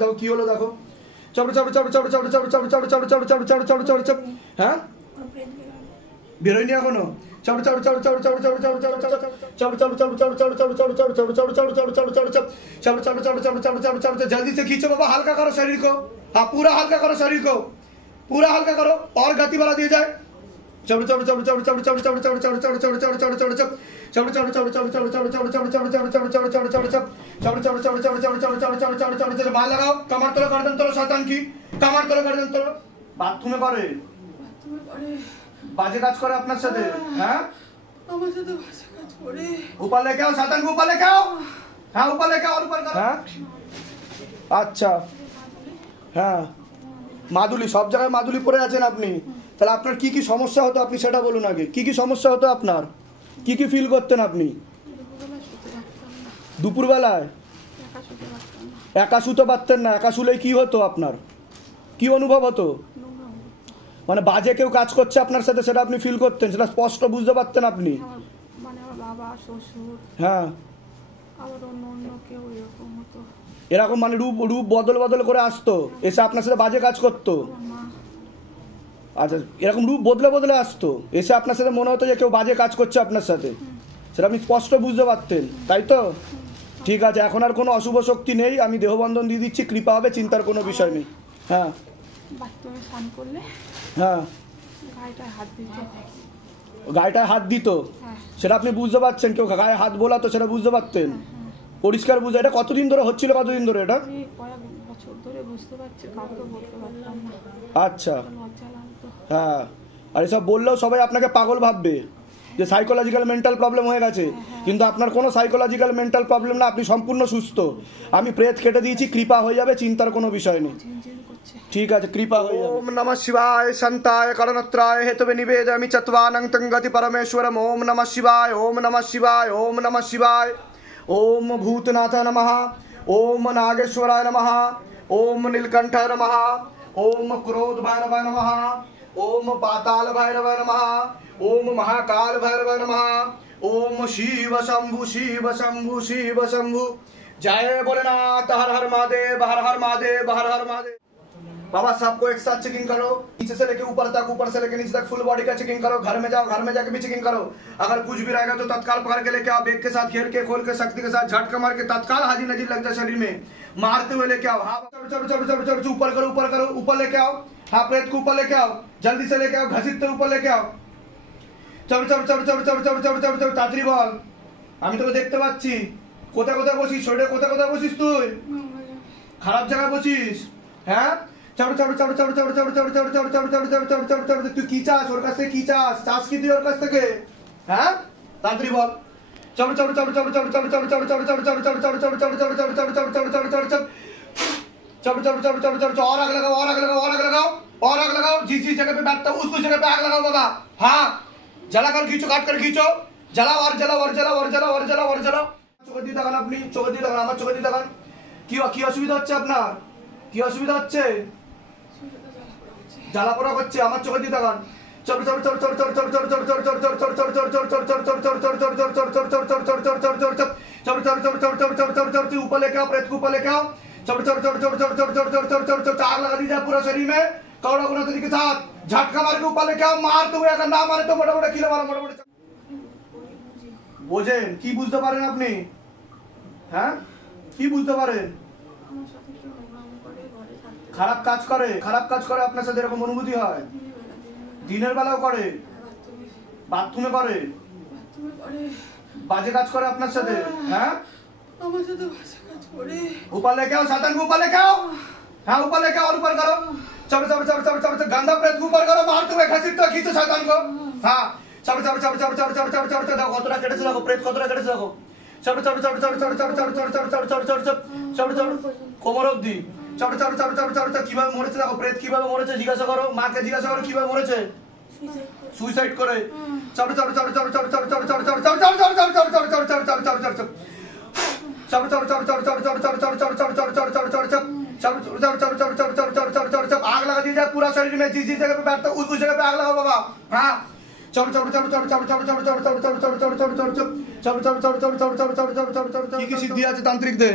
দেখো কি হলো দেখো হ্যাঁ বেরোয়নি এখনো जल्दी से खींचो बाबा हल्का करो शरीर को हाँ पूरा हल्का करो शरीर को पूरा हल्का करो और गति बढ़ा दिया जाए मार लगाओ कमर तोड़ो गर्दन तोड़ो शैतान की कमर तोड़ो गर्दन तोड़ो বাথরুমে করে বাজে কাজ করে আপনার সাথে হ্যাঁ আমার সাথে বাজে কাজ করে ऊपर लेके आओ शैतान को ऊपर लेके आओ हाँ ऊपर लेके आओ ऊपर करो हाँ अच्छा হ্যাঁ মাদুলি সব জায়গায় মাদুলি পরে আছেন আপনি তাহলে আপনার কি কি সমস্যা হতো আপনি সেটা বলুন আগে কি কি সমস্যা হতো আপনার কি কি ফিল করতেন আপনি দুপুরবেলায় একা শুতে পারতেন না একা শুলেই কি হতো আপনার কি অনুভব হতো মানে বাজে কেউ কাজ করছে আপনার সাথে সেটা আপনি ফিল করতেন সেটা স্পষ্ট বুঝতে পারতেন আপনি মানে আমার বাবা শ্বশুর হ্যাঁ আবার অন্য কেউ এরকম হতো এরকম মানে রূপ রূপ বদল বদল করে আসতো এসে আপনার সাথে বাজে কাজ করতো আচ্ছা এরকম রূপ বদলে বদলে আসতো এসে আপনার সাথে মনে হতো যে কেউ বাজে কাজ করছে আপনার সাথে সেটা আপনি স্পষ্ট বুঝতে পারতেন তাই তো ঠিক আছে এখন আর কোনো অশুভ শক্তি নেই আমি দেহবন্ধন দিয়ে দিচ্ছি কৃপা হবে চিন্তার কোনো বিষয় নেই হ্যাঁ বাথরুমে স্নান করলে হ্যাঁ গায়েটায় হাত দিত সেটা আপনি বুঝতে পারছেন কেউ গায়ে হাত বোলাতো সেটা বুঝতে পারতেন পরিষ্কার বুঝে এটা কতদিন ধরে হচ্ছিল কতদিন ধরে এটা আচ্ছা হ্যাঁ আর এসব বললেও সবাই আপনাকে পাগল ভাববে যে সাইকোলজিক্যাল মেন্টাল প্রবলেম হয়ে গেছে কিন্তু আপনার কোনো সাইকোলজিক্যাল মেন্টাল প্রবলেম না আপনি সম্পূর্ণ সুস্থ আমি প্রেত কেটে দিয়েছি কৃপা হয়ে যাবে চিন্তার কোনো বিষয় নেই ঠিক আছে কৃপা হয়ে যাবে ওম নমঃ শিবায় শান্তায় করণত্রায় হেতবে নিবেদয়ামি চত্বানং তঙ্গতি পরমেশ্বরম ওম নমঃ শিবায় ওম নমঃ শিবায় ওম নমঃ শিবায় ओम भूतनाथ नमः ओम नागेश्वराय नमः ओम नीलकंठाय नमः ओम क्रोध भैरवाय नमः ओम पाताल भैरवाय नमः ओम महाकाल भैरवाय नमः ओम शिव शंभु शिव शंभु शिव शंभु जय भोलेनाथ हर हर महादेव हर हर महादेव हर हर महादेव बाबा सबको एक साथ चेकिंग करो नीचे से लेके ऊपर तक ऊपर से लेके नीचे तक फुल बॉडी का चेकिंग करो घर में जाओ घर में जाके भी चेकिंग करो अगर कुछ भी रहेगा तो तत्काल पकड़ के लेके आओ बेग के साथ घेर के खोल के शक्ति के साथ झटका मार के तत्काल हाजिर नजीर लग जाए शरीर में मारते हुए लेके आओ हाँ ऊपर करो ऊपर लेके आओ हाँ प्रेत को ऊपर लेके आओ जल्दी से लेके आओ घसीटते ऊपर लेके आओ তাড়াতাড়ি বল আমি তোকে দেখতে পাচ্ছি কোথায় কোথায় বসিস শরীরে কোথায় কোথায় বসিস তুই খারাপ জায়গায় বসিস হ্যাঁ তুই কি চাস ওর কাছ থেকে কি চাস কি তুই ওর কাছ থেকে হ্যাঁ তাড়াতাড়ি বল और आग लगाओ और आग लगाओ और आग लगाओ और आग लगाओ जिस जिस जगह पे बैठता हूँ उस जगह पे आग लगाओ बाबा हाँ जला कर खींचो काट कर खींचो जलाओ और जलाओ और जलाओ और जलाओ और जलाओ और जलाओ চোখের দিয়ে তাকান আপনি চোখের দিয়ে তাকান আমার চোখের দিয়ে তাকান কি অসুবিধা হচ্ছে আপনার কি অসুবিধা হচ্ছে জ্বালা পোড়া করছে আমার চোখের দিয়ে তাকান ऊपर लेके आओ प्रेत को ऊपर लेके आओ आग लगा दी जाए पूरा शरीर में कौड़ा गुना तरीके के साथ झटका मार के ऊपर लेके आओ मारते हुए अगर ना मारे तो मोटा मोटा किलो मारो मोटा मोटा বোঝেন কি বুঝতে পারেন আপনি হ্যাঁ কি বুঝতে পারেন খারাপ কাজ করে আপনার সাথে এরকম অনুভূতি হয় দিনের বেলাও করে বাথরুমে করে বাজে কাজ করে আপনার সাথে হ্যাঁ আমার সাথে বাজে কাজ করে ऊपर लेके आओ शैतान को ऊपर लेके आओ हाँ ऊपर लेके आओ और ऊपर करो गंदा प्रेत को ऊपर करो मारते हुए घसीटते हुए खींचो शैतान को हाँ দেখো কতটা কেটেছে দেখো প্রেত কতটা কেটেছে দেখো কোমর অব্দি কিভাবে মরেছে দেখো প্রেত কিভাবে মরেছে জিজ্ঞাসা করো মাকে জিজ্ঞাসা করো কিভাবে মরেছে সুইসাইড করে आग लगा दी जाए पूरा शरीर में जिस जिस जगह पे बैठता उस जगह पे आग लगाओ बाबा हाँ কি সিদ্ধি আছে তান্ত্রিকদের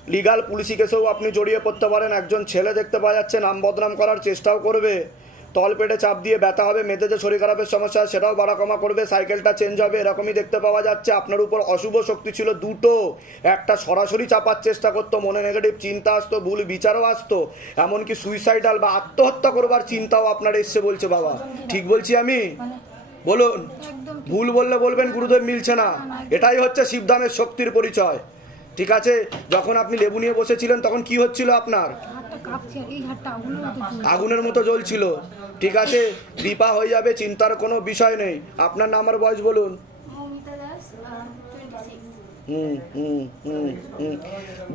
লিগাল পুলিশি কেসেও আপনি জড়িয়ে পড়তে পারেন। একজন ছেলে দেখতে পাওয়া যাচ্ছে নাম বদনাম করার চেষ্টাও করবে, তল পেটে চাপ দিয়ে ব্যথা হবে, মেয়েদের যে শরীর খারাপের সমস্যা সেটাও বাড়া কমা করবে, সাইকেলটা চেঞ্জ হবে, এরকমই দেখতে পাওয়া যাচ্ছে। আপনার উপর অশুভ শক্তি ছিল দুটো, একটা সরাসরি চাপার চেষ্টা করতো, মনে নেগেটিভ চিন্তা আসতো, ভুল বিচারও আসতো, এমনকি সুইসাইডাল বা আত্মহত্যা করবার চিন্তাও আপনার এসছে বলছে বাবা। ঠিক বলছি আমি? বলুন, ভুল বললে বলবেন গুরুদেব মিলছে না। এটাই হচ্ছে শিবধামের শক্তির পরিচয়। ঠিক আছে, যখন আপনি লেবু নিয়ে বসেছিলেন তখন কি হচ্ছিল আপনার? আগুনের মতো জ্বলছিল। ঠিক আছে, কৃপা হয়ে যাবে, চিন্তার কোনো বিষয় নেই। আপনার নাম আর বয়স বলুন।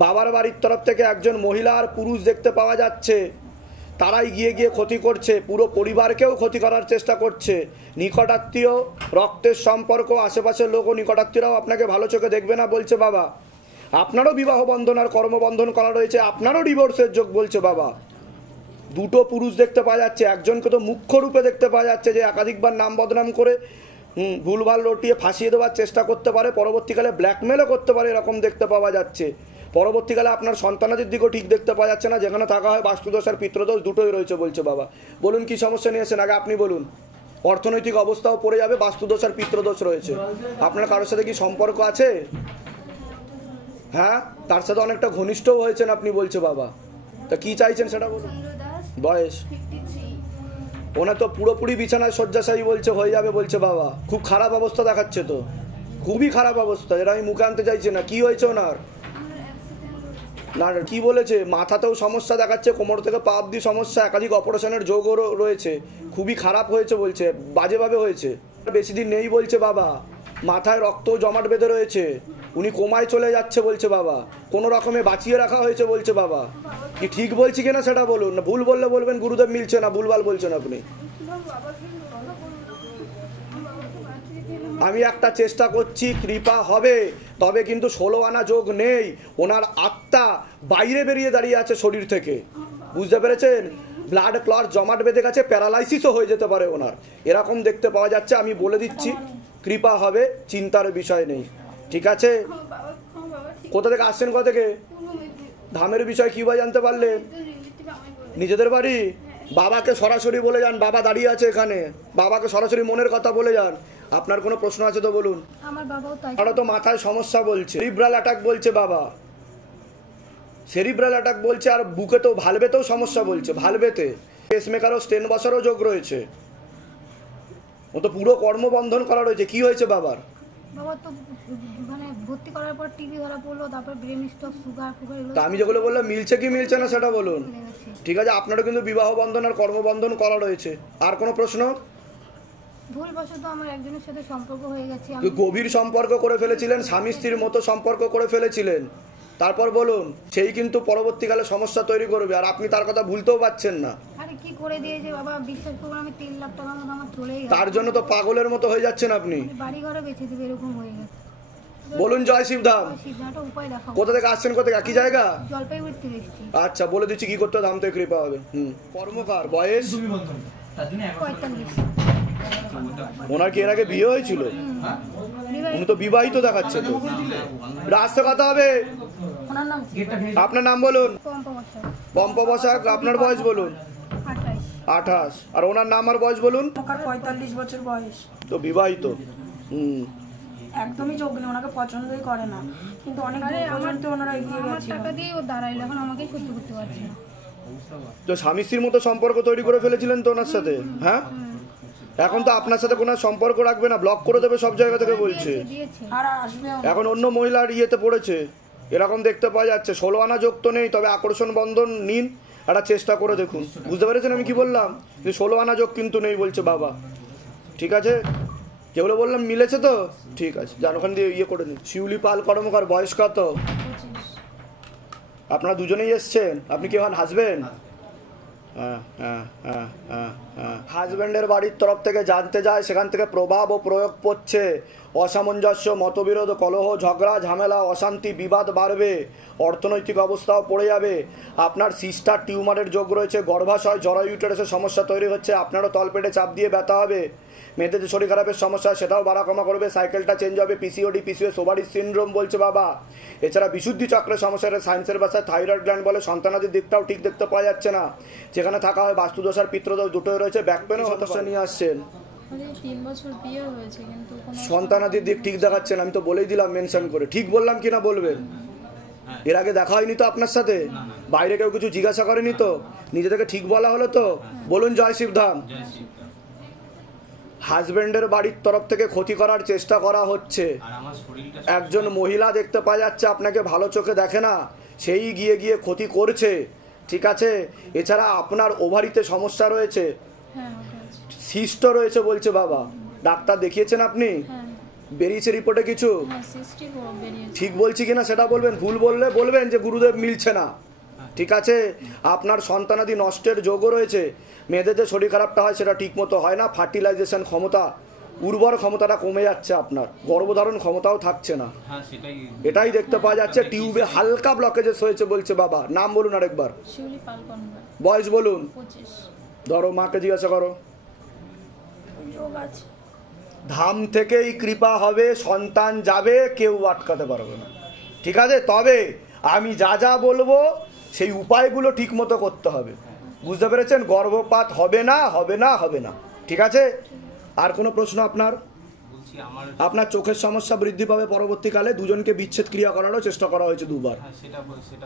বাবার বাড়ির তরফ থেকে একজন মহিলা আর পুরুষ দেখতে পাওয়া যাচ্ছে, তারাই গিয়ে গিয়ে ক্ষতি করছে, পুরো পরিবারকেও ক্ষতি করার চেষ্টা করছে। নিকটাত্মীয়, রক্তের সম্পর্ক, আশেপাশের লোক ও নিকটাত্মীয়রাও আপনাকে ভালো চোখে দেখবে না বলছে বাবা। আপনারও বিবাহ বন্ধন আর কর্মবন্ধন করা রয়েছে, আপনারও ডিভোর্সের যোগ বলছে বাবা। দুটো পুরুষ দেখতে পাওয়া যাচ্ছে, একজনকে তো মুখ্য রূপে দেখতে পাওয়া যাচ্ছে যে একাধিকবার নাম বদনাম করে ভুলভাল রটিয়ে ফাঁসিয়ে দেওয়ার চেষ্টা করতে পারে, পরবর্তীকালে ব্ল্যাকমেলও করতে পারে, এরকম দেখতে পাওয়া যাচ্ছে। পরবর্তীকালে আপনার সন্তানাদের দিকেও ঠিক দেখতে পাওয়া যাচ্ছে না, যেখানে থাকা হয় বাস্তুদোষ আর পিতৃদোষ দুটোই রয়েছে বলছে বাবা। বলুন কি সমস্যা নিয়েছেন, আগে আপনি বলুন। অর্থনৈতিক অবস্থাও পড়ে যাবে, বাস্তুদোষ আর পিতৃদোষ রয়েছে। আপনার কারোর সাথে কি সম্পর্ক আছে? হ্যাঁ, তার সাথে অনেকটা ঘনিষ্ঠও হয়েছেন আপনি বলছে বাবা। তা কি চাইছেন সেটা বলুন। বয়স? ওনার তো পুরোপুরি বিছানায় শয্যাশায়ী বলছে, হয়ে যাবে বলছে বাবা। খুব খারাপ অবস্থা দেখাচ্ছে তো, খুবই খারাপ অবস্থা, যেটা আমি মুখে আনতে চাইছি না। কি হয়েছে ওনার? না কি বলেছে, মাথাতেও সমস্যা দেখাচ্ছে, কোমর থেকে পা অব্দি সমস্যা, একাধিক অপারেশনের যোগও রয়েছে, খুবই খারাপ হয়েছে বলছে, বাজেভাবে হয়েছে। বেশি দিন নেই বলছে বাবা, মাথায় রক্ত জমাট বেঁধে রয়েছে, উনি কোমায় চলে যাচ্ছে বলছে বাবা, কোনো রকমে বাঁচিয়ে রাখা হয়েছে বলছে বাবা। কি ঠিক বলছি কিনা সেটা বলুন, না ভুল বললে বলবেন গুরুদেব মিলছে না, ভুলভাল বলছেন আপনি। আমি একটা চেষ্টা করছি, কৃপা হবে, তবে কিন্তু 16 আনা যোগ নেই। ওনার আত্মা বাইরে বেরিয়ে দাঁড়িয়ে আছে শরীর থেকে, বুঝতে পেরেছেন? ব্লাড ক্লট জমাট বেঁধে গেছে, প্যারালাইসিসও হয়ে যেতে পারে ওনার, এরকম দেখতে পাওয়া যাচ্ছে। আমি বলে দিচ্ছি, কৃপা হবে, চিন্তার বিষয় নেই। ঠিক আছে? কোথা থেকে আসছেন, কোথা থেকে? ধামের বিষয় কি ভাই জানতে পারলেন? নিজেদের বাড়ি? বাবাকে সরাসরি বলে যান, বাবা দাঁড়িয়ে আছে এখানে, বাবাকে সরাসরি মনের কথা বলে যান। আপনার কোনো প্রশ্ন আছে তো বলুন। আমার তো মাথায় সমস্যা বলছে, সেরিব্রাল অ্যাটাক বলছে বাবা, সেরিব্রাল অ্যাটাক বলছে, আর বুকে তো ভালভেতেও সমস্যা বলছে, ভালভেতে পেসমেকারও স্টেন বসারও যোগ রয়েছে। ও তো পুরো কর্মবন্ধন করা রয়েছে। কি হয়েছে বাবার? বাবা তো মানে ভর্তি করার পর টিবি ধরা পড়লো, তারপর ব্রেন স্ট্রোক, সুগার ফুগার এগুলো। তা আমি যেগুলো বললাম মিলছে কি মিলছে না সেটা বলুন। ঠিক আছে, আপনারও কিন্তু বিবাহ বন্ধন আর কর্মবন্ধন করা রয়েছে। আর কোনো প্রশ্ন? ভুলবশত আমার একজনের সাথে সম্পর্ক হয়ে গেছে। গভীর সম্পর্ক করে ফেলেছিলেন, স্বামী স্ত্রীর মতো সম্পর্ক করে ফেলেছিলেন, তারপর বলুন, সেই কিন্তু পরবর্তীকালে সমস্যা তৈরি করবে, আর আপনি তার কথা ভুলতেও পারছেন না। আরে কি করে দিয়েছে বাবা, বিশ্বাস করুন, আমি 3 লাখ টাকা মতো আমার চলেই গেছে। তার জন্য তো পাগলের মতো হয়ে যাচ্ছেন আপনি। বাড়ি ঘরে বেঁচে দিবে এরকম হয়ে গেছে। বলুন জয় শিবধাম। সিদ্ধান্ত উপায় দেখাও। কোথা থেকে আসছেন, কোথা থেকে, কি জায়গা? জলপাইগুড়ি থেকে এসেছি। আচ্ছা, বলে দিচ্ছি কি করতে, ধাম থেকে কৃপা হবে। কর্মকার, বয়স? 45। ওনার কি এর আগে বিয়ে হয়েছিল? উনি তো বিবাহিত দেখাচ্ছে তো। রাস্তা কথা হবে। ওনার নাম আপনার নাম বলুন। পম্পা বসাক। পম্পা বসাক। আপনার বয়স বলুন। 28। আর ওনার নাম আর বয়স বলুন। 45 বছর বয়স। তো বিবাহিত। একদমই যোগ নেই, ওনাকে পছন্দই করে না, কিন্তু অনেক দূর পর্যন্ত ওনারা এগিয়ে আমার গেছে। টাকা দিয়ে ও দাঁড়াইলো, এখন আমাকেই সহ্য করতে পারছে না। তো স্বামী স্ত্রীর মতো সম্পর্ক তৈরি করে ফেলেছিলেন তো ওনার সাথে, হ্যাঁ? এখন তো আপনার সাথে কোনো সম্পর্ক রাখবে না, ব্লক করে দেবে সব জায়গা থেকে বলছে। আর আসবে এখন অন্য মহিলার ইয়েতে পড়েছে, এরকম দেখতে পাওয়া যাচ্ছে। 16 আনা যোগ তো নেই, তবে আকর্ষণ বন্ধন নিন, একটা চেষ্টা করে দেখুন। বুঝতে পেরেছেন আমি কি বললাম? যে 16 আনা যোগ কিন্তু নেই বলছে বাবা। ঠিক আছে, যেগুলো বললাম মিলেছে তো? ঠিক আছে, যান ওখান দিয়ে ইয়ে করে দিন। শিউলি পাল কর্মকার, বয়স কত? আপনারা দুজনেই এসছেন, আপনি কি হন হাজবেন্ড? হাজব্যান্ডের বাড়ির তরফ থেকে জানতে যায়, সেখান থেকে প্রভাব ও প্রয়োগ পড়ছে, অসামঞ্জস্য, মতবিরোধ, কলহ, ঝগড়া, ঝামেলা, অশান্তি, বিবাদ বাড়বে, অর্থনৈতিক অবস্থাও পড়ে যাবে। আপনার সিস্টার টিউমারের যোগ রয়েছে, গর্ভাশয়, জরায়ু ইউটেরাসের সমস্যা তৈরি হচ্ছে, আপনারও তলপেটে চাপ দিয়ে ব্যথা হবে, মেয়েদের যে শরীর খারাপের সমস্যা সেটাও বাড়া কমা করবে, সাইকেলটা চেঞ্জ হবে, পিসিওডি, পিসিওএস, ওভারিস সিনড্রোম বলছে বাবা। এছাড়া বিশুদ্ধি চক্রের সমস্যা, সায়েন্সের ভাষায় থাইরয়েড গ্ল্যান্ড বলে, সন্তানাদির দিকটাও ঠিক দেখতে পাওয়া যাচ্ছে না, যেখানে থাকা হয় বাস্তুদোষ আর পিত্রদোষ দুটোই রয়েছে, ব্যাক পেনও সমস্যা নিয়ে আসছেন। 3 বছর বিয়ে হয়েছে কিন্তু কোনো সন্তানাদির দিক ঠিক দেখাচ্ছেন, আমি তো বলেই দিলাম মেনশন করে, ঠিক বললাম কিনা বলবেন? এর আগে দেখা হয়নি তো আপনার সাথে? বাইরে কেউ কিছু জিজ্ঞাসা করেনি তো? নিজে থেকে ঠিক বলা হলো তো? বলুন জয় শিবধাম। হাজবেন্ডের বাড়ির তরফ থেকে ক্ষতি করার চেষ্টা করা হচ্ছে। একজন মহিলা দেখতে পাওয়া যাচ্ছে, আপনাকে ভালো চোখে দেখে না, সেই গিয়ে গিয়ে ক্ষতি করছে, ঠিক আছে? এছাড়া আপনার ওভারিতে সমস্যা রয়েছে, হ্যাঁ ওটা আছে। সিস্ট রয়েছে বলছে বাবা। ডাক্তার দেখিয়েছেন আপনি? হ্যাঁ বেরিয়েছে রিপোর্টে কিছু? হ্যাঁ 60 বেরিয়েছে। ঠিক বলছি কিনা সেটা বলবেন, ভুল বললে বলবেন যে গুরুদেব মিলছে না, ঠিক আছে? আপনার সন্তানাদি নষ্টের যোগও রয়েছে, মেয়েদের যে শরীর খারাপটা হয় সেটা ঠিক মতো হয় না, ফার্টিলাইজেশন ক্ষমতা, উর্বর ক্ষমতাটা কমে যাচ্ছে, আপনার গর্ভধারণ ক্ষমতাও থাকছে না, এটাই দেখতে পাওয়া যাচ্ছে। টিউবে হালকা ব্লকেজেস হয়েছে বলছে বাবা। নাম বলুন আরেকবার। শিউলি পালকনবা। বয়স বলুন। 25। ধরো মাকে জিজ্ঞাসা করো। যোগ আছে। ধাম থেকেই কৃপা হবে, সন্তান যাবে, কেউ আটকাতে পারবে না, ঠিক আছে? তবে আমি যা যা বলবো সেই উপায়গুলো ঠিক মতো করতে হবে, বুঝতে পেরেছেন? গর্ভপাত হবে না, হবে না, হবে না, ঠিক আছে? আর কোনো প্রশ্ন আপনার? আপনার চোখের সমস্যা বৃদ্ধি পাবে পরবর্তীকালে, দুজনকে বিচ্ছেদ ক্রিয়া করারও চেষ্টা করা হয়েছে 2 বার,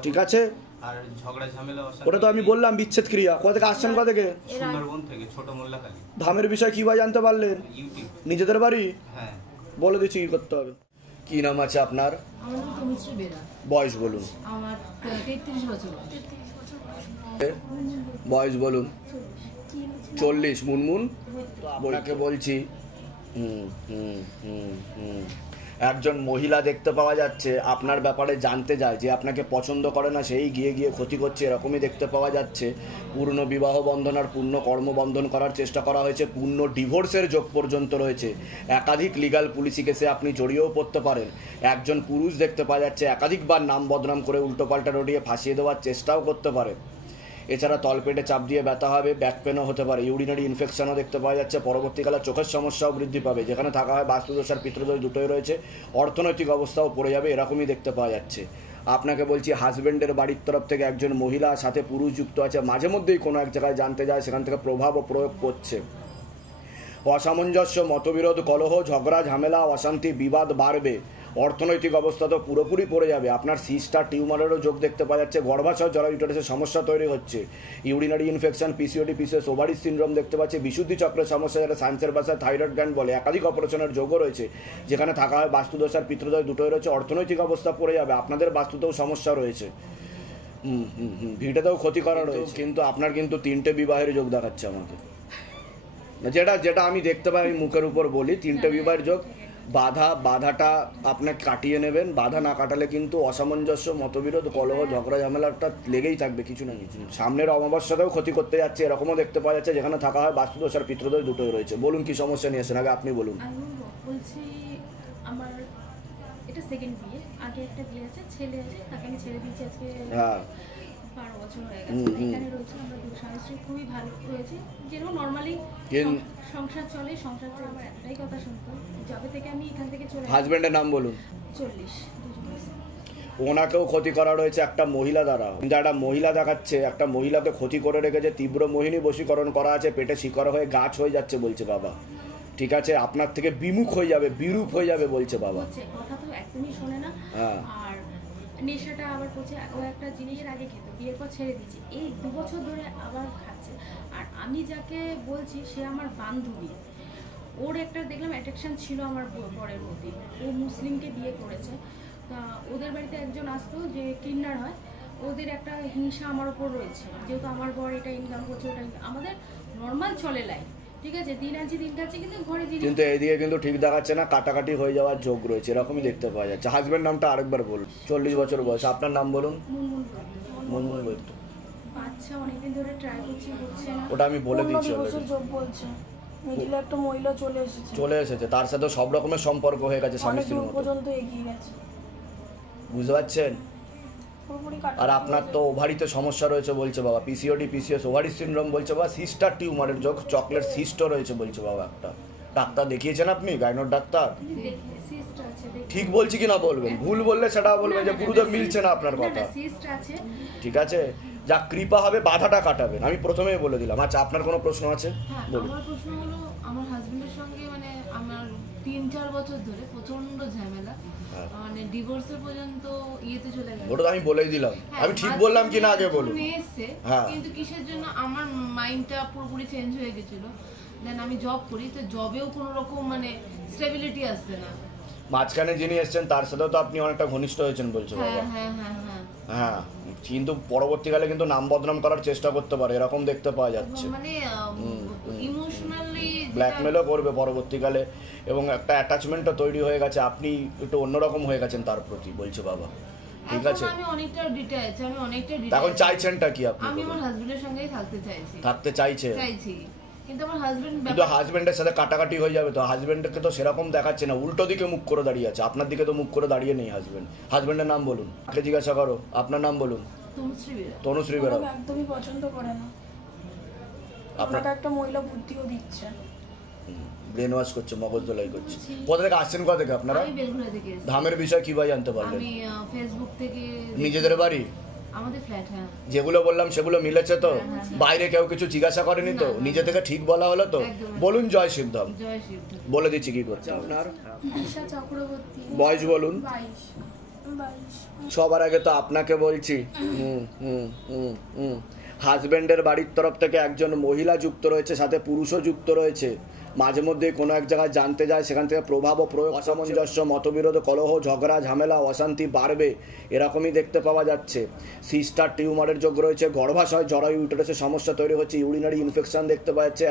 ঠিক আছে? আর ঝগড়া ঝামেলা ওটা তো আমি বললাম বিচ্ছেদ ক্রিয়া। কোথা থেকে আসছেন? কোথা থেকে? সুন্দরবন থেকে, ছোট মোল্লাখালী। ধামের বিষয় কি বা জানতে পারলেন? ইউটিউব। নিজেদের বাড়ি? হ্যাঁ। বলে দিচ্ছি কি করতে হবে। কি নাম আছে আপনার? আমার নাম তনুশ্রী বেরা। বয়স বলুন। আমার 33 বছর বয়স। বয়স বলুন। 40। মুনমুন আপনাকে বলছি, একজন মহিলা দেখতে পাওয়া যাচ্ছে, আপনার ব্যাপারে জানতে যায়, যে আপনাকে পছন্দ করে না সেই গিয়ে গিয়ে ক্ষতি করছে, এরকমই দেখতে পাওয়া যাচ্ছে। পূর্ণ বিবাহ বন্ধন আর পূর্ণ কর্মবন্ধন করার চেষ্টা করা হয়েছে, পূর্ণ ডিভোর্সের যোগ পর্যন্ত রয়েছে, একাধিক লিগাল পুলিশি কেসে আপনি জড়িয়েও পড়তে পারেন। একজন পুরুষ দেখতে পাওয়া যাচ্ছে, একাধিকবার নাম বদনাম করে উল্টোপাল্টা রটিয়ে ফাঁসিয়ে দেওয়ার চেষ্টাও করতে পারে। এছাড়া তলপেটে চাপ দিয়ে ব্যথা হবে, ব্যাক পেনও হতে পারে, ইউরিনারি ইনফেকশনও দেখতে পাওয়া যাচ্ছে, পরবর্তীকালে চোখের সমস্যাও বৃদ্ধি পাবে, যেখানে থাকা হয় বাস্তুদোষ আর পিতৃদোষ দুটোই রয়েছে, অর্থনৈতিক অবস্থাও পড়ে যাবে, এরকমই দেখতে পাওয়া যাচ্ছে। আপনাকে বলছি হাজব্যান্ডের বাড়ির তরফ থেকে একজন মহিলা সাথে পুরুষ যুক্ত আছে, মাঝে মধ্যেই কোনো এক জায়গায় জানতে যায়, সেখান থেকে প্রভাব ও প্রয়োগ করছে। অসামঞ্জস্য, মতবিরোধ, কলহ, ঝগড়া, ঝামেলা, অশান্তি, বিবাদ বাড়বে, অর্থনৈতিক অবস্থা তো পুরোপুরি পড়ে যাবে। আপনার সিস্টার টিউমারেরও যোগ দেখতে পাওয়া যাচ্ছে, গর্ভাশয় জরায়ু ইউটেরাসের সমস্যা তৈরি হচ্ছে, urinary infection, PCOD, PCOS, ovaries syndrome দেখতে পাচ্ছে, বিশুদ্ধি চক্রের সমস্যা, যেটা সায়েন্সের ভাষায় থাইরয়েড গ্ল্যান্ড বলে, একাধিক অপারেশনের যোগও রয়েছে, যেখানে থাকা হয় বাস্তুদোষ আর পিতৃদোষ দুটোই রয়েছে, অর্থনৈতিক অবস্থা পড়ে যাবে, আপনাদের বাস্তুতেও সমস্যা রয়েছে, ভিটেতেও ক্ষতি করা রয়েছে। কিন্তু আপনার কিন্তু 3টে বিবাহের যোগ দেখাচ্ছে আমাকে, যেটা যেটা আমি দেখতে পাই, আমি মুখের উপর বলি, 3টে বিবাহের যোগ। বাধাটা আপনাকে কাটিয়ে নেবেন, বাধা না কাটালে কিন্তু অসামঞ্জস্য, মতবিরোধ, কলহ, ঝগড়া ঝামেলাটা লেগেই থাকবে কিছু না কিছু। সামনের অমাবস্যাতেও ক্ষতি করতে যাচ্ছে, এরকমও দেখতে পাওয়া যাচ্ছে, যেখানে থাকা হয় বাস্তুদোষ আর পিতৃদোষ দুটোই রয়েছে। বলুন কি সমস্যা নিয়েছেন, আগে আপনি বলুন। আমি বলছি আমার এটা সেকেন্ড বিয়ে, আগে একটা বিয়ে আছে, ছেলে আছে, তাকে আমি ছেড়ে দিয়েছি আজকে 12 বছর হয়ে গেছে। এখানে রয়েছে, আমরা 2 স্বামী স্ত্রী খুবই ভালো রয়েছে, যেরকম নর্মালি সংসার চলে, সংসার চলে। আমার একটাই কথা শুনতো, যবে থেকে আমি এখান থেকে চলে হাজবেন্ডের নাম বলুন। 40 ওনাকেও ক্ষতি করা রয়েছে একটা মহিলা দ্বারা, একটা মহিলা দেখাচ্ছে, একটা মহিলাকে ক্ষতি করে রেখেছে, তীব্র মোহিনী বশীকরণ করা আছে, পেটে শিকড় হয়ে গাছ হয়ে যাচ্ছে বলছে বাবা, ঠিক আছে? আপনার থেকে বিমুখ হয়ে যাবে, বিরূপ হয়ে যাবে বলছে বাবা। কথা তো একদমই শোনে না, হ্যাঁ। আর নেশাটা আবার করছে। ও একটা জিনিসের আগে খেত, বিয়ের পর ছেড়ে দিয়েছি, এই 2 বছর ধরে আবার খাচ্ছে। আর আমি যাকে বলছি সে আমার বান্ধবী, ওর একটা দেখলাম অ্যাট্রাকশন ছিল আমার বরের মধ্যে, ও মুসলিমকে বিয়ে করেছে। তা ওদের বাড়িতে একজন আসতো যে ক্লিনার হয়, ওদের একটা হিংসা আমার ওপর রয়েছে, যেহেতু আমার বর এটা ইনকাম করছে, ওটা আমাদের নর্মাল চলে লাইফ, ঠিক আছে, দিন আনছি দিন খাচ্ছি, কিন্তু ঘরে জিনিস, কিন্তু এইদিকে কিন্তু ঠিক দেখাচ্ছে না, কাটাকাটি হয়ে যাওয়ার যোগ রয়েছে, এরকমই দেখতে পাওয়া যাচ্ছে। হাজবেন্ড নামটা আরেকবার বলুন। 40 বছর বয়স, আপনার নাম বলুন। মুনমুন বলতো। বাচ্চা অনেকদিন ধরে ট্রাই করছি, হচ্ছে না। ওটা আমি বলে দিচ্ছি অলরেডি। যোগ বলছে। মিডিলে একটা মহিলা চলে এসেছে, তার সাথে সব রকমের সম্পর্ক হয়ে গেছে স্বামী অনেক স্ত্রীর দূর মতো, পর্যন্ত এগিয়ে গেছে, বুঝতে পারছেন? পুরোপুরি কাটা আর আপনার তো ওভারিতে সমস্যা রয়েছে বলছে বাবা, পিসিওডি পিসিএস ওভারি সিনড্রোম বলছে বাবা, সিস্টার টিউমারের যোগ চকলেট সিস্টও রয়েছে বলছে বাবা একটা। ডাক্তার দেখিয়েছেন আপনি, গাইনোর ডাক্তার? সিস্ট আছে ঠিক বলছি কিনা বলবেন, ভুল বললে সেটা বলবেন যে গুরুদেব মিলছে না আপনার কথা। সিস্ট আছে। ঠিক আছে, যা কৃপা হবে বাধাটা কাটাবেন, আমি প্রথমেই বলে দিলাম। আচ্ছা, আপনার কোনো প্রশ্ন আছে? হ্যাঁ, বলুন। আমার প্রশ্ন হলো, আমার হাজবেন্ডের সঙ্গে মানে আমার 3-4 বছর ধরে প্রচন্ড ঝামেলা, হ্যাঁ। মানে ডিভোর্সের পর্যন্ত ইয়েতে চলে গেছে। ওটা তো আমি বলেই দিলাম, হ্যাঁ, আমি ঠিক বললাম কিনা আগে বলুন। মেয়ে এসছে, হ্যাঁ। কিন্তু কিসের জন্য আমার মাইন্ডটা পুরোপুরি চেঞ্জ হয়ে গেছিল। দেন আমি জব করি, তো জবেও কোনো রকম মানে স্টেবিলিটি আসছে না। মাঝখানে যিনি এসছেন তার সাথেও তো আপনি অনেকটা ঘনিষ্ঠ হয়েছেন বলছো বাবা। হ্যাঁ হ্যাঁ হ্যাঁ হ্যাঁ, হ্যাঁ, কিন্তু পরবর্তীকালে কিন্তু নাম বদনাম করার চেষ্টা করতে পারে, এরকম দেখতে পাওয়া যাচ্ছে। মানে ইমোশনালি ব্ল্যাকমেলও করবে পরবর্তীকালে, এবং একটা অ্যাটাচমেন্টও তৈরি হয়ে গেছে, আপনি একটু অন্যরকম হয়ে গেছেন তার প্রতি বলছে বাবা। ঠিক আছে, আমি অনেকটা ডিটেইলস, আমি অনেকটা এখন ডিটেইলস চাইছেনটা কি আপনি? আমি আমার হাজবেন্ডের সঙ্গেই থাকতে চাইছি, থাকতে চাইছে, কিন্তু আমার হাজবেন্ড কিন্তু হাজবেন্ডের সাথে কাটাকাটি হয়ে যাবে তো। হাজবেন্ডকে তো সেরকম দেখাচ্ছে না, উল্টো দিকে মুখ করে দাঁড়িয়ে আছে, আপনার দিকে তো মুখ করে দাঁড়িয়ে নেই হাজবেন্ড। হাজবেন্ডের নাম বলুন, আগে জিজ্ঞাসা করো, আপনার নাম বলুন। তনুশ্রী বেরা। ওনাকে একদমই পছন্দ করে না, আপনার আপনাকে একটা মহিলা বুদ্ধিও দিচ্ছে, ব্রেন ওয়াশ করছে, মগজ দোলাই করছে। কোথা থেকে আসছেন, কোথা থেকে আপনারা? আমি বেলঘড়িয়া থেকে এসেছি। ধামের বিষয় কিভাবে জানতে পারলেন? আমি ফেসবুক থেকে। নিজেদের বাড়ি? আমাদের ফ্ল্যাট। হ্যাঁ, যেগুলো বললাম সেগুলো মিলেছে তো? হ্যাঁ, হ্যাঁ। বাইরে কেউ কিছু জিজ্ঞাসা করেনি তো? না, না। নিজে থেকে ঠিক বলা হলো তো? একদম। বলুন জয় শিবধাম। জয় শিব। বলে দিচ্ছি কি করছে আপনার। ঈশা চক্রবর্তী, বয়স বলুন। 22। সবার আগে তো আপনাকে বলছি, হাজবেন্ডের বাড়ির তরফ থেকে একজন মহিলা যুক্ত রয়েছে, সাথে পুরুষও যুক্ত রয়েছে। মাঝে মধ্যে কোনো এক জায়গায় জানতে যায়, সেখান থেকে প্রভাব ও প্রয়োগ, অসামঞ্জস্য, মতবিরোধ, কলহ, ঝগড়া, ঝামেলা, অশান্তি বাড়বে, এরকমই দেখতে পাওয়া যাচ্ছে। সিস্টার টিউমারের যোগ রয়েছে, গর্ভাশয়, জরায়ু, ইউটেরাসের সমস্যা তৈরি হচ্ছে, ইউরিনারি ইনফেকশন দেখতে পাওয়া যাচ্ছে,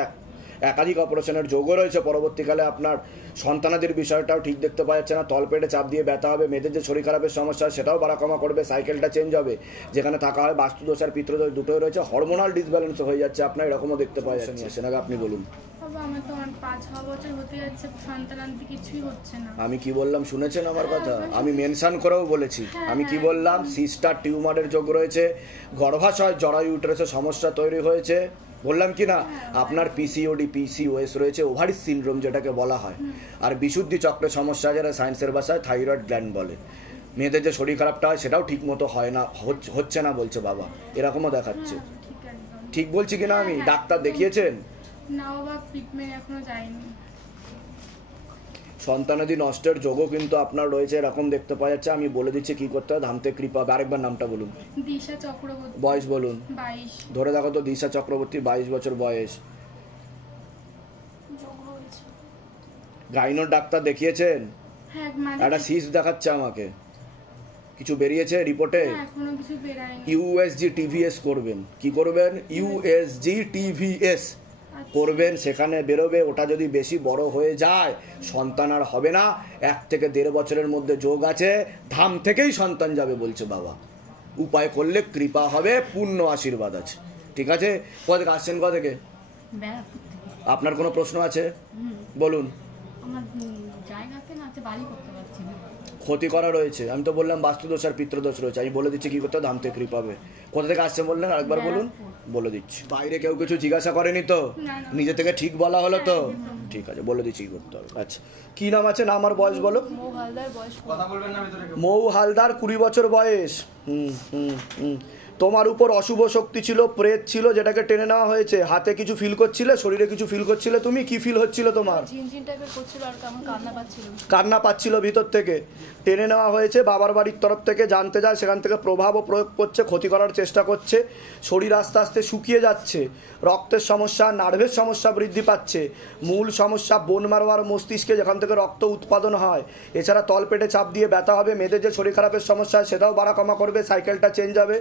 একাধিক অপারেশনের যোগও রয়েছে। পরবর্তীকালে আপনার সন্তানাদির বিষয়টাও ঠিক দেখতে পাওয়া যাচ্ছে না, তলপেটে চাপ দিয়ে ব্যথা হবে, মেয়েদের যে শরীর খারাপের সমস্যা সেটাও বাড়া কমা করবে, সাইকেলটা চেঞ্জ হবে, যেখানে থাকা হয় বাস্তুদোষ আর পিতৃদোষ দুটোই রয়েছে, হরমোনাল ডিসব্যালেন্স হয়ে যাচ্ছে আপনার, এরকমও দেখতে পাওয়া যাচ্ছে। সেটাকে আপনি বলুন। বাবা, আমার তো 5-6 বছর হতে যাচ্ছে, সন্তানান্তি কিছুই হচ্ছে না। আমি কি বললাম শুনেছেন আমার কথা? আমি মেনশন করেও বলেছি, আমি কি বললাম? সিস্টার টিউমারের যোগ রয়েছে, গর্ভাশয়, জরায়ু, ইউটেরাসের সমস্যা তৈরি হয়েছে, বললাম কি না? আপনার পিসিওডি পিসিওএস রয়েছে, ওভারি সিনড্রোম যেটাকে বলা হয়, আর বিশুদ্ধি চক্রের সমস্যা, যারা সায়েন্সের ভাষায় থাইরয়েড গ্ল্যান্ড বলে। মেয়েদের যে শরীর খারাপটা হয় সেটাও ঠিক মতো হয় না, হচ্ছে না বলছে বাবা, এরকমও দেখাচ্ছে। ঠিক একদম। ঠিক বলছি কিনা আমি? ডাক্তার দেখিয়েছেন? না বাবা, ট্রিটমেন্ট এখনো যায়নি। সন্তানাদি নষ্টের যোগও কিন্তু আপনার রয়েছে, এরকম দেখতে পাওয়া যাচ্ছে। আমি বলে দিচ্ছি কি করতে হয়, ধামতে কৃপা। আরেকবার নামটা বলুন। দিশা চক্রবর্তী। বয়স বলুন। 22। ধরে দেখো তো, দিশা চক্রবর্তী, 22 বছর বয়স। যোগ রয়েছে। গাইনোর ডাক্তার দেখিয়েছেন? হ্যাঁ, মাঝে একটা সিস্ট দেখাচ্ছে আমাকে, কিছু বেরিয়েছে রিপোর্টে? না, এখনো কিছু বেরায়নি। ইউএসজি টিভিএস করবেন। কি করবেন? ইউএসজি টিভিএস করবেন, সেখানে বেরোবে। ওটা যদি বেশি বড় হয়ে যায় সন্তান আর হবে না, 1 থেকে 1.5 বছরের মধ্যে যোগ আছে, ধাম থেকেই সন্তান যাবে বলছে বাবা। উপায় করলে কৃপা হবে, পূর্ণ আশীর্বাদ আছে। ঠিক আছে, কোথা থেকে আসছেন? কোথা থেকে? আপনার কোনো প্রশ্ন আছে? বলুন। আমার জায়গাতে না আছে, বাড়ি করতে পারছি না। ক্ষতি করা রয়েছে, আমি তো বললাম বাস্তুদোষ আর পিতৃদোষ রয়েছে। আমি বলে দিচ্ছি কি করতে, ধাম থেকে কৃপা হবে। কোথা থেকে আসছেন বললেন? আরেকবার বলুন। বলে দিচ্ছি। বাইরে কেউ কিছু জিজ্ঞাসা করেনি তো? নিজে থেকে ঠিক বলা হলো তো? ঠিক আছে, বলে দিচ্ছি কি করতে হবে। আচ্ছা, কি নাম আছে? নাম আর বয়স বলো। মৌ হালদার, 20 বছর বয়স। তোমার উপর অশুভ শক্তি ছিল, প্রেত ছিল, যেটাকে টেনে নেওয়া হয়েছে। হাতে কিছু ফিল করছিলে, শরীরে কিছু ফিল করছিলে? তুমি কি ফিল হচ্ছিল তোমার? ঝিনঝিন টাইপের করছিল আর কেমন কান্না পাচ্ছিল। কান্না পাচ্ছিল ভিতর থেকে, টেনে নেওয়া হয়েছে। বাবার বাড়ির তরফ থেকে জানতে যায়, সেখান থেকে প্রভাবও প্রয়োগ করছে, ক্ষতি করার চেষ্টা করছে। শরীর আস্তে আস্তে শুকিয়ে যাচ্ছে, রক্তের সমস্যা, নার্ভের সমস্যা বৃদ্ধি পাচ্ছে। মূল সমস্যা বোন মারোয়ার মস্তিষ্কে, যেখান থেকে রক্ত উৎপাদন হয়। এছাড়া তলপেটে চাপ দিয়ে ব্যথা হবে, মেয়েদের যে শরীর খারাপের সমস্যা সেটাও বাড়া কমা করবে, সাইকেলটা চেঞ্জ হবে,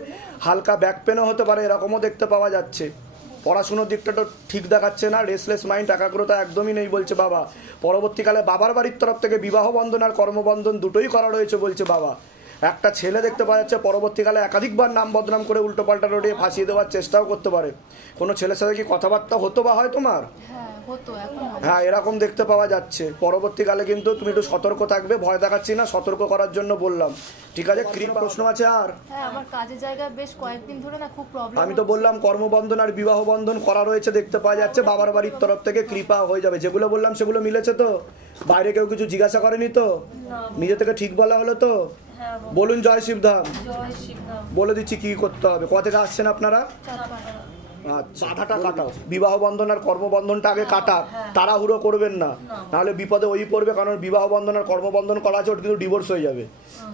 হালকা ব্যাক পেনও হতে পারে, এরকমও দেখতে পাওয়া যাচ্ছে। পড়াশুনোর দিকটা তো ঠিক দেখাচ্ছে না, রেসলেস মাইন্ড, একাগ্রতা একদমই নেই বলছে বাবা। পরবর্তীকালে বাবার বাড়ির তরফ থেকে বিবাহ বন্ধন আর কর্মবন্ধন দুটোই করা রয়েছে বলছে বাবা। একটা ছেলে দেখতে পাওয়া যাচ্ছে, পরবর্তীকালে একাধিকবার নাম বদনাম করে উল্টোপাল্টা রটিয়ে ফাঁসিয়ে দেওয়ার চেষ্টাও করতে পারে। কোনো ছেলের সাথে কি কথাবার্তা হতো বা হয় তোমার? হতো, এখন হয় না। হ্যাঁ এরকম দেখতে পাওয়া যাচ্ছে। পরবর্তীকালে কিন্তু তুমি একটু সতর্ক থাকবে, ভয় দেখাচ্ছি না, সতর্ক করার জন্য বললাম, ঠিক আছে? প্রশ্ন আছে আর? হ্যাঁ আমার কাজের জায়গায় বেশ কয়েকদিন ধরে না খুব প্রবলেম। আমি তো বললাম কর্মবন্ধন আর বিবাহ বন্ধন করা রয়েছে, দেখতে পাওয়া যাচ্ছে। বাবার বাড়ির তরফ থেকে কৃপা হয়ে যাবে। যেগুলো বললাম সেগুলো মিলেছে তো? বাইরে কেউ কিছু জিজ্ঞাসা করেনি তো? নিজে থেকে ঠিক বলা হলো তো? বলুন জয় শিবধাম। বলে দিচ্ছি কি করতে হবে। কোথা থেকে আসছেন আপনারা? আচ্ছা, বাধাটা কাটাও। বিবাহ বন্ধন আর কর্মবন্ধনটা আগে কাটা, তাড়াহুড়ো করবেন না, নাহলে বিপদে ওই পড়বে। কারণ বিবাহ বন্ধন আর কর্মবন্ধন করা আছে, ওটা কিন্তু ডিভোর্স হয়ে যাবে,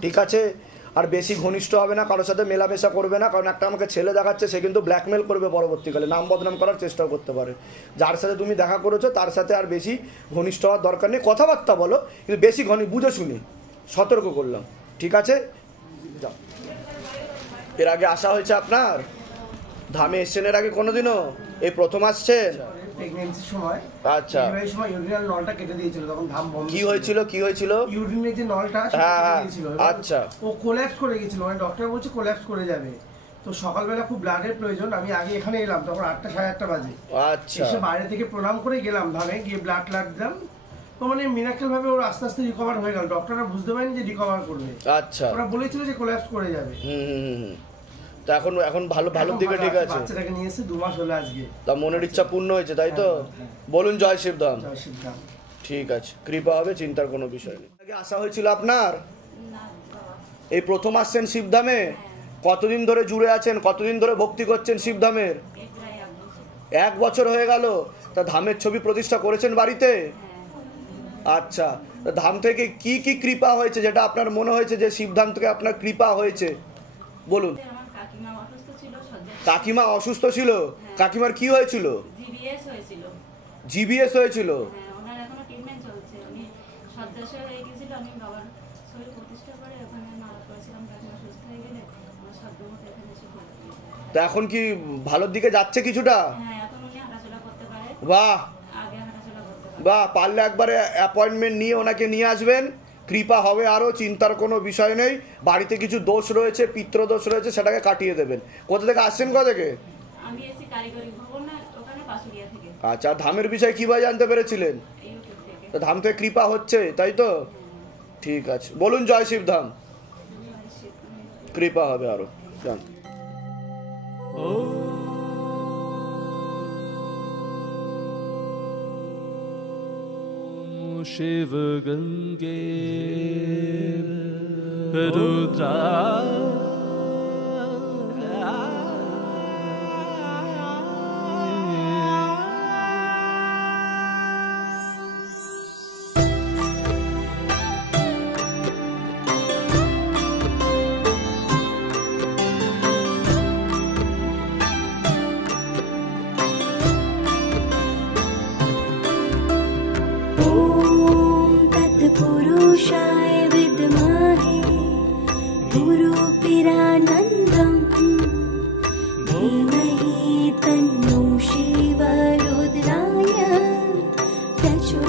ঠিক আছে? আর বেশি ঘনিষ্ঠ হবে না, কারোর সাথে মেলামেশা করবে না। কারণ একটা আমাকে ছেলে দেখাচ্ছে, সে কিন্তু ব্ল্যাকমেল করবে পরবর্তীকালে, নাম বদনাম করার চেষ্টাও করতে পারে। যার সাথে তুমি দেখা করেছো তার সাথে আর বেশি ঘনিষ্ঠ হওয়ার দরকার নেই। কথাবার্তা বলো, কিন্তু বেশি বুঝে শুনি, সতর্ক করলাম, ঠিক আছে? যাও। এর আগে আসা হয়েছে আপনার ধামে? এসছেন এর আগে কোনোদিনও? এই প্রথম আসছেন? প্রেগন্যান্সির সময়, আচ্ছা, ডেলিভারির সময় ইউরিনাল নলটা কেটে দিয়েছিল, তখন ধাম বন্ধ। কি হয়েছিল? কি হয়েছিল? ইউরিনের যে নলটা সেটা কেটে দিয়েছিল। আচ্ছা, ও কোল্যাপস করে গেছিল, মানে ডক্টর বলছে কোল্যাপস করে যাবে। তো সকালবেলা খুব ব্লাডের প্রয়োজন, আমি আগে এখানে এলাম, তখন 8টা সাড়ে 8টা বাজে। আচ্ছা, এসে বাইরে থেকে প্রণাম করে গেলাম ধামে, গিয়ে ব্লাড দিলাম। তো মানে মিরাকেল ভাবে ওর আস্তে আস্তে রিকভার হয়ে গেল। ডক্টররা বুঝতে পারেনি যে রিকভার করবে। আচ্ছা, ওরা বলেছিল যে কোল্যাপস করে যাবে। তো এখন ভালো দিকে ঠিক আছে? বাচ্চাটাকে নিয়ে এসে 2 মাস হলো আজকে। তা মনের ইচ্ছা পূর্ণ হয়েছে, তাই তো? বলুন জয় শিবধাম। জয় শিবধাম। ঠিক আছে, কৃপা হবে, চিন্তার কোনো বিষয় নেই। আগে আসা হয়েছিল আপনার? এই প্রথম আসছেন শিবধামে? কতদিন ধরে জুড়ে আছেন? কতদিন ধরে ভক্তি করছেন শিবধামের? 1 বছর হয়ে গেল। তা ধামের ছবি প্রতিষ্ঠা করেছেন বাড়িতে? আচ্ছা, ধাম থেকে কি কি কৃপা হয়েছে, যেটা আপনার মনে হয়েছে যে শিবধাম থেকে আপনার কৃপা হয়েছে? বলুন। কাকিমা অসুস্থ ছিল? কাকিমার কি হয়েছিল? জিবিএস হয়েছিল। তা এখন কি ভালোর দিকে যাচ্ছে কিছুটা? বাহ বাহ, পারলে একবারে অ্যাপয়েন্টমেন্ট নিয়ে ওনাকে নিয়ে আসবেন, কৃপা হবে আরো, চিন্তার কোনো বিষয় নেই। বাড়িতে কিছু দোষ রয়েছে, পিতৃদোষ রয়েছে, সেটাকে কাটিয়ে দেবেন। কোথা থেকে আসছেন? কোথা থেকে? আচ্ছা, ধামের বিষয়ে কিভাবে জানতে পেরেছিলেন? ধাম থেকে কৃপা হচ্ছে, তাই তো? ঠিক আছে, বলুন জয় শিবধাম। কৃপা হবে আরো, জান। शिव गंगे रुद्रा पुरुषाय विद्महे गुरुपिरानन्दम् धीमहि तन्नो शिव रुद्राय प्रचोदयात्।